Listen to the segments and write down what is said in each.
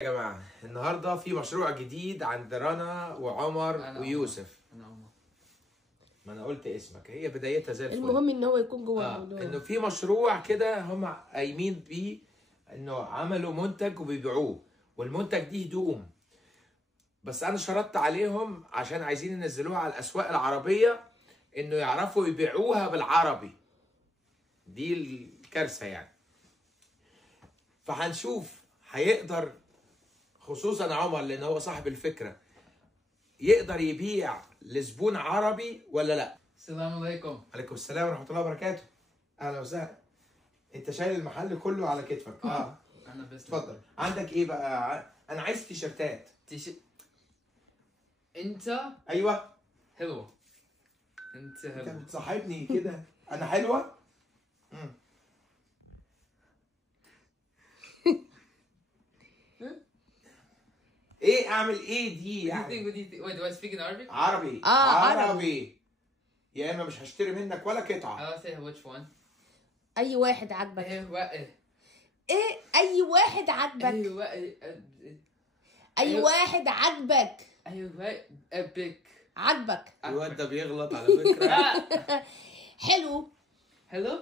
يا جماعة النهاردة في مشروع جديد عند رنا وعمر ويوسف. أنا عمر. ما أنا قلت اسمك، هي بدايتها زي الفل. المهم إن هو يكون جوه الموضوع. إنه في مشروع كده هم قايمين بيه، إنه عملوا منتج وبيبيعوه، والمنتج دي هدوم. بس أنا شرطت عليهم عشان عايزين ينزلوها على الأسواق العربية، إنه يعرفوا يبيعوها بالعربي. دي الكارثة يعني. فهنشوف هيقدر، خصوصا عمر لان هو صاحب الفكره، يقدر يبيع لزبون عربي ولا لا. السلام عليكم. عليكم السلام ورحمه الله وبركاته. اهلا وسهلا. انت شايل المحل كله على كتفك. انا بس اتفضل. عندك ايه بقى؟ انا عايز تيشرتات. انت ايوه حلو. انت انت حلو. بتصاحبني كده. انا حلوه. ايه اعمل ايه دي يعني؟ What do you think? Wait, do I speak in Arabic? عربي. عربي. يا اما مش هشتري منك ولا قطعه. I'll say which one. أي واحد عاجبك. ايه إيه أي واحد عاجبك. أي واحد عاجبك. epic. عاجبك. الواد ده بيغلط على فكره. حلو. hello.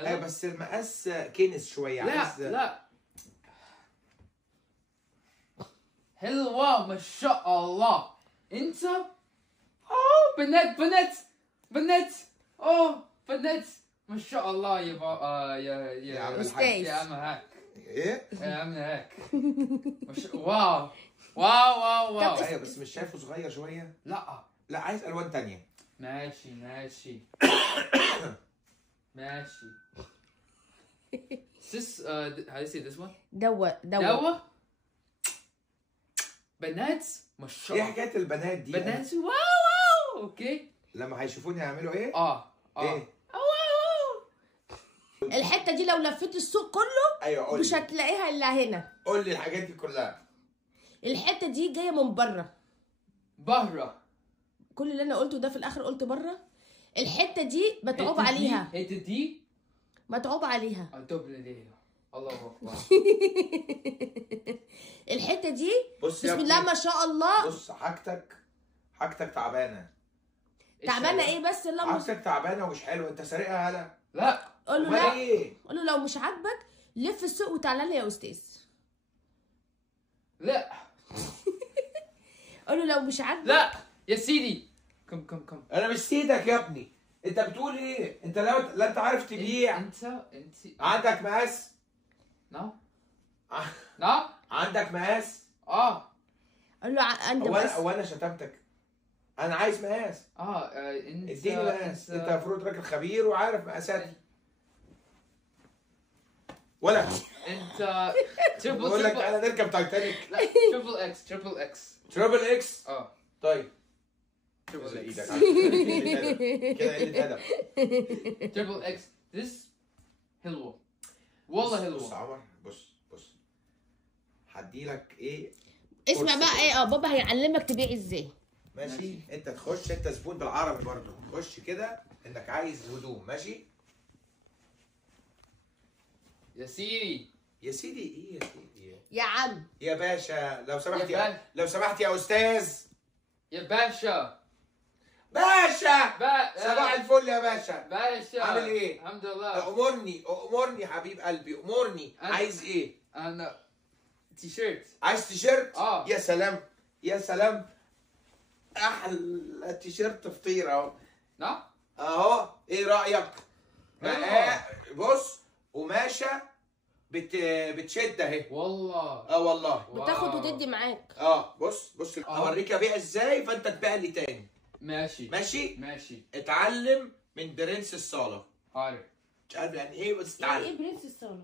ايوه بس المقاس كنس شويه. لا حلوة ما شاء الله. انت بنات ما شاء الله يا عم أستاذ. يا عم هاك. ايه؟ يا عم هاك. واو. ايوه بس مش شايفه صغير شويه؟ لا عايز الوان تانية. ماشي This how do you say this one? دوا. بنات ما شاء ايه الله. حكايه البنات دي؟ بنات واو اوكي. لما هيشوفوني هيعملوا ايه؟ ايه واو. الحتة دي لو لفيت السوق كله ايوه قول مش لي. هتلاقيها إلا هنا. قول لي الحاجات دي كلها. الحتة دي جاية من بره. بهرة. كل اللي أنا قلته ده في الآخر قلت بره. الحتة دي متعوب عليها. حتة دي متعوب عليها. الدبل دي. الله اكبر. الحتة دي بص يا بسم الله ابني. ما شاء الله. بص حاجتك تعبانه. تعبانة ايه بس اللهم. حاجتك تعبانه ومش حلوه. انت سارقها هلا؟ لا قول له امال لا. ايه؟ قول له لو مش عاجبك لف السوق وتعالى لي يا استاذ. لا قول له لو مش عاجبك. لا يا سيدي. كم انا مش سيدك يا ابني. انت بتقول ايه؟ انت لا انت عارف تبيع. انت عندك مقاس؟ نعم عندك مقاس؟ قول له انت بس. هو انا شتمتك؟ انا عايز مقاس. انت اديني مقاس. انت المفروض راجل خبير وعارف مقاساتي. ولا انت بقول لك انا نركب تايتانيك. لا تريبل اكس. تريبل اكس. طيب تريبل تريبل اكس. اكس. كده قلة ادب. تريبل اكس. This حلوة والله بص حلوة. عمر بص هديلك ايه. اسمع بقى ايه بابا هيعلمك تبيع ازاي. ماشي. انت تخش، انت زبون بالعربي برضه، تخش كده انك عايز هدوم. ماشي يا سيدي. يا سيدي. ايه يا سيدي؟ يا عم. يا باشا لو سمحت يا لو سمحت يا استاذ. يا باشا. صباح الفل يا باشا. عامل ايه؟ الحمد لله. امرني حبيب قلبي، امرني. عايز ايه؟ انا تيشيرت. عايز تيشيرت؟ يا سلام. احلى تيشيرت فطير اهو. نعم اهو. ايه رايك؟ بص قماشه بتشد اهي. والله والله بتاخد وتدي معاك. بص اوريك ابيع ازاي فانت تبيع لي تاني. ماشي. اتعلم من برنس الصاله. عارف. مش عارف يعني ايه بس يعني اتعلم. ايه برنس الصالة؟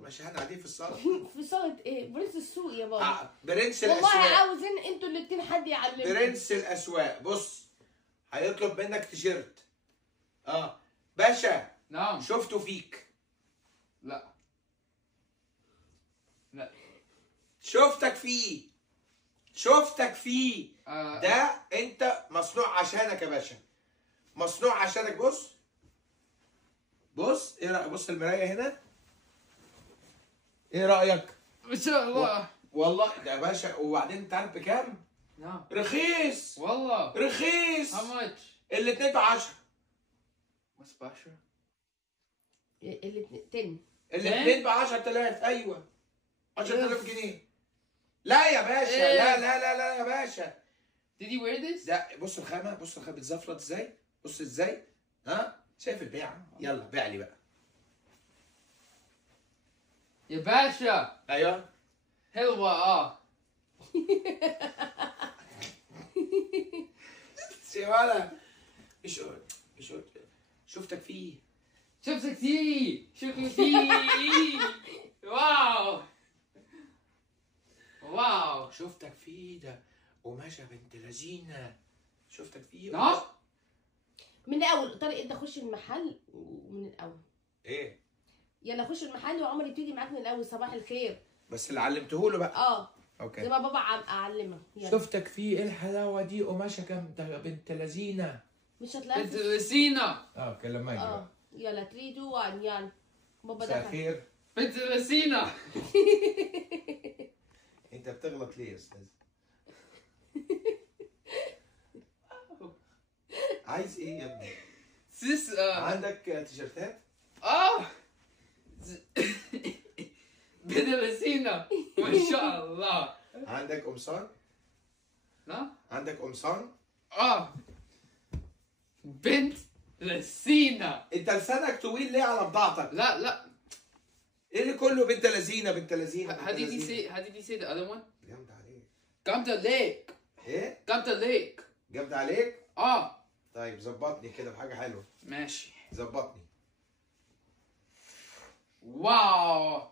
مش احنا قاعدين في الصاله؟ في صالة ايه؟ برنس السوق يا بابا. برنس والله الاسواق. عاوزين انتوا الاتنين حد يعلمكم. برنس الاسواق. بص هيطلب منك تيشيرت. باشا. نعم. شفته فيك. لا شفتك فيه. ده انت مصنوع عشانك يا باشا. مصنوع عشانك. بص ايه رأيك؟ بص المراية هنا. ايه رأيك؟ ما شاء الله. والله ده يا باشا. وبعدين انت عارف بكام؟ نعم. رخيص والله. رخيص. How much? الاتنين ب10. What's Basha? الاتنين الاتنين ب10,000. ايوه 10,000 جنيه. لا يا باشا، لا لا لا لا يا باشا. Did you wear this? ده بص الخامة، بص الخامة بتزفلط ازاي؟ بص ازاي؟ ها؟ شايف البيع؟ يلا بيع لي بقى. يا باشا. ايوه. حلوة. ولا مش شفتك فيه. شفتك فيه. شفتك فيه. واو. واو. شفتك فيه ده قماشة بنت لذينة. شفتك فيه. نعم. من الاول. طارق انت خش المحل من الاول. ايه؟ يلا خش المحل وعمر يبتدي معاك من الاول. صباح الخير. بس اللي علمته له بقى. اوكي. اوكي. زي ما بابا اعلمك. شفتك فيه. ايه الحلاوة دي؟ قماشة كام ده بنت لذينة. مش هتلاقي. بنت لسينا. اوكي لما يجي بقى. يلا 3 2 1 يلا. بابا مساء دخل. الخير. بنت لسينا. انت بتغلط ليه يا استاذ؟ عايز ايه يا ابني؟ سيس. عندك تيشرتات؟ بنت لسينا. ما شاء الله. عندك قمصان؟ لا. عندك قمصان؟ بنت لسينا. انت لسانك طويل ليه على بضاعتك؟ لا لا. ايه اللي كله بنت لذينه بنت لذينه؟ How did he say? How did he say the other one? جامد عليك. Gamta Lake. ايه؟ Gamta Lake. جامد عليك؟ اه. طيب ظبطني كده بحاجه حلوه. ماشي. ظبطني. واو.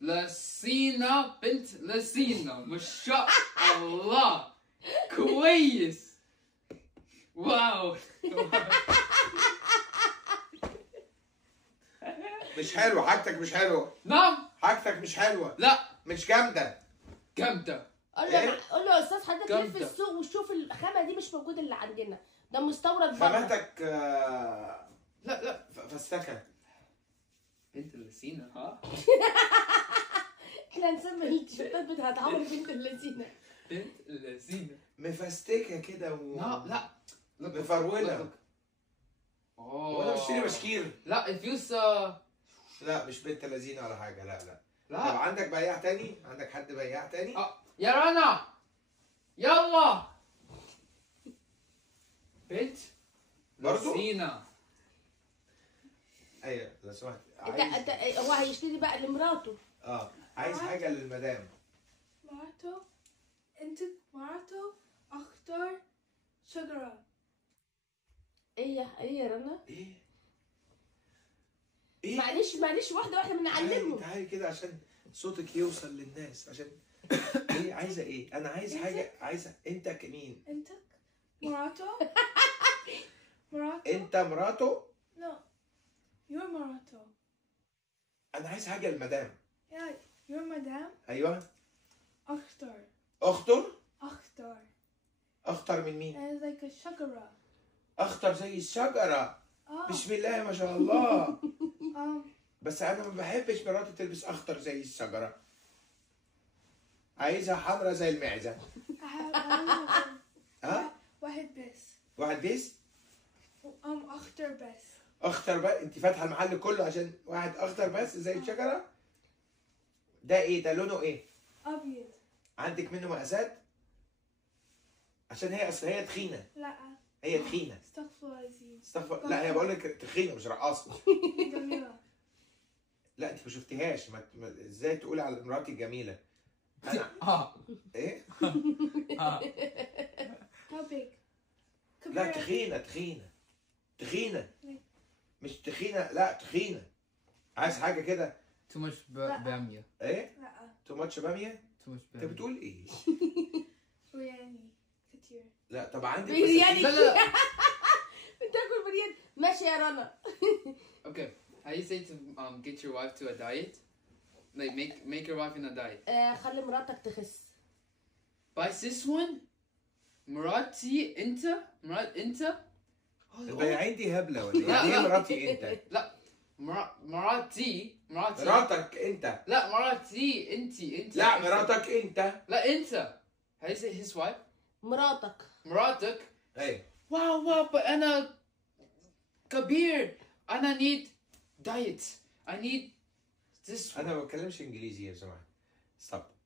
لسينا بنت لسينا ما شاء الله. كويس. واو. مش حلو حاجتك، مش حلوه. نعم. حاجتك مش حلوه. لا. مش جامده. جامدة. قول له إيه؟ قول له يا استاذ حضرتك لف جامدة. السوق وشوف الخامه دي مش موجوده اللي عندنا. ده مستورد بره. خاماتك لا لا. فستكه. بنت لسينا ها. احنا هنسمي التيشيرتات بتاعت عمرو بنت اللذينه. بنت لسينا. مفستكه كده لا لا. مفروله. وانا بشتري بشكير. لا الفيوس. لا مش بنت لذينه ولا حاجه. لا لا. لا. طب عندك بياع تاني؟ عندك حد بياع تاني؟ يا رنا. يلا. بنت برضو؟ لسينا. ايوه لو سمحت. انت هو هيشتري بقى لمراته. عايز حاجه للمدام. مراته. انت مراته اختار شجرة. ايه يا رنا؟ ايه معلش واحده بنعلمهم. تعالي كده عشان صوتك يوصل للناس. عشان ايه عايزه ايه؟ انا عايز حاجه. عايزه انت كمين؟ انت مراته. انت مراته؟ No. You're مراته. انا عايز حاجه للمدام. Yeah. You're madam. ايوه. اختار. اخطر من مين؟ And it's like a شجرة. اخطر زي الشجره. بسم الله ما شاء الله. بس انا ما بحبش مراتي تلبس اخضر زي الشجره. عايزها حمرا زي المعزه. واحد بس. واحد بس؟ اخضر بس. اخضر بس؟ انت فاتحه المحل كله عشان واحد اخضر بس زي الشجره؟ ده ايه ده؟ لونه ايه؟ ابيض. عندك منه مقاسات؟ عشان هي اصل هي تخينه. لا. هي تخينه. استغفر. لا هي بقول لك تخينه مش رقاصه. جميلة. لا انت ما شفتيهاش. ازاي تقولي على مراتي جميله؟ انا ايه؟ How big? لا تخينه. مش تخينه. لا تخينه. عايز حاجه كده. too much بامية. ايه؟ لا. تو ماتش باميه؟ too much انت بامية. بتقول ايه؟ برياني كتير. لا طب عندك برياني. لا لا. بتاكل برياني. ماشي يا رنا. Okay. How you say to get your wife to a diet? Like make your wife in a diet. خلي مراتك تخس. Buy this one. مراتي انت. البياعين دي هبله ولا ايه؟ يعني ايه مراتي انت؟ لا. مراتي مراتك انت. لا مراتي انت لا مراتك انت. لا انت. How do you say his wife? مراتك. ايه. واو انا كبير. انا need diet. I need this. انا ما بتكلمش انجليزي يا جماعه. stop.